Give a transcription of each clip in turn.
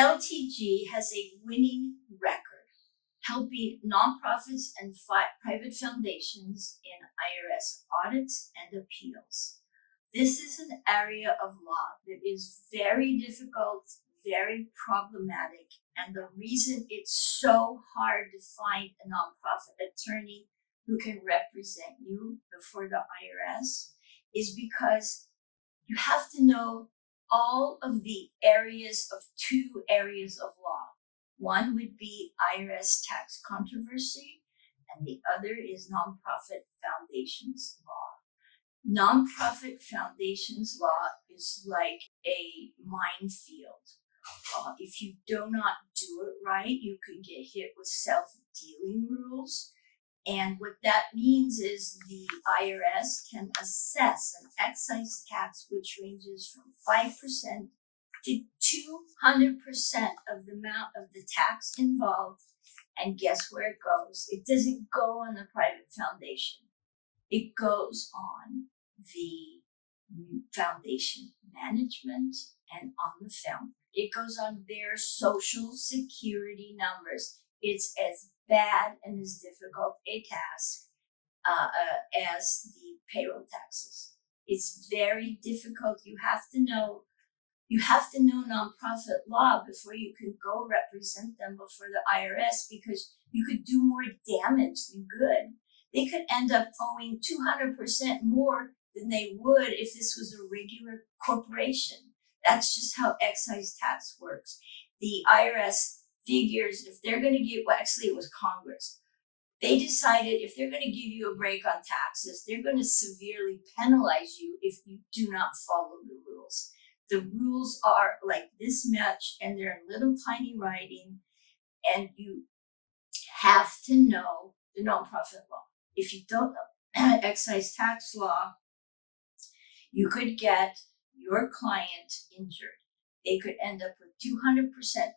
LTG has a winning record, helping nonprofits and private foundations in IRS audits and appeals. This is an area of law that is very difficult, very problematic, and the reason it's so hard to find a nonprofit attorney who can represent you before the IRS is because you have to know all of the areas of two areas of law. One would be IRS tax controversy, and the other is nonprofit foundations law. Nonprofit foundations law is like a minefield. If you do not do it right, you can get hit with self-dealing rules. And what that means is the IRS can assess an excise tax which ranges from 5% to 200% of the amount of the tax involved. And guess where it goes? It doesn't go on the private foundation. It goes on the foundation management and on the founder. It goes on their social security numbers. It's as bad and as difficult a task as the payroll taxes. It's very difficult. You have to know nonprofit law before you can go represent them before the IRS, because you could do more damage than good. They could end up owing 200% more than they would if this was a regular corporation. That's just how excise tax works. The IRS figures if they're going to give, well, actually it was Congress. They decided if they're going to give you a break on taxes, they're going to severely penalize you if you do not follow the rules. The rules are like this much, and they're in little tiny writing, and you have to know the nonprofit law. If you don't know excise tax law, you could get your client injured. They could end up with 200%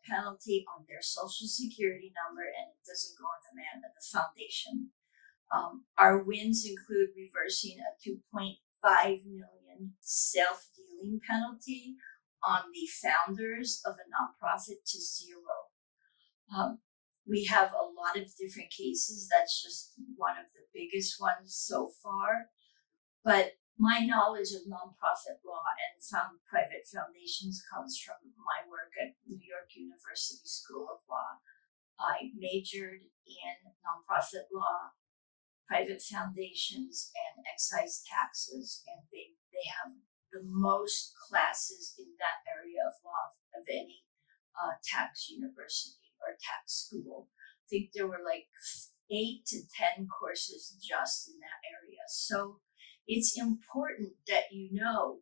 penalty on their social security number, and it doesn't go on the foundation. Our wins include reversing a $2.5 million self-dealing penalty on the founders of a nonprofit to zero. We have a lot of different cases. That's just one of the biggest ones so far. But my knowledge of nonprofit law and private foundations comes from my work at New York University School of Law. I majored in nonprofit law, private foundations, and excise taxes, and they have the most classes in that area of law of any tax university or tax school. I think there were like 8 to 10 courses just in that area. So it's important that you know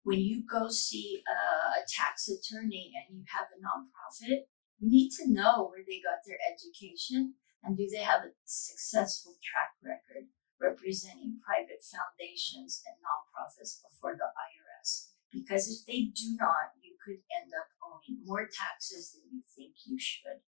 when you go see a tax attorney and you have a nonprofit, you need to know where they got their education and do they have a successful track record representing private foundations and nonprofits before the IRS. Because if they do not, you could end up owing more taxes than you think you should.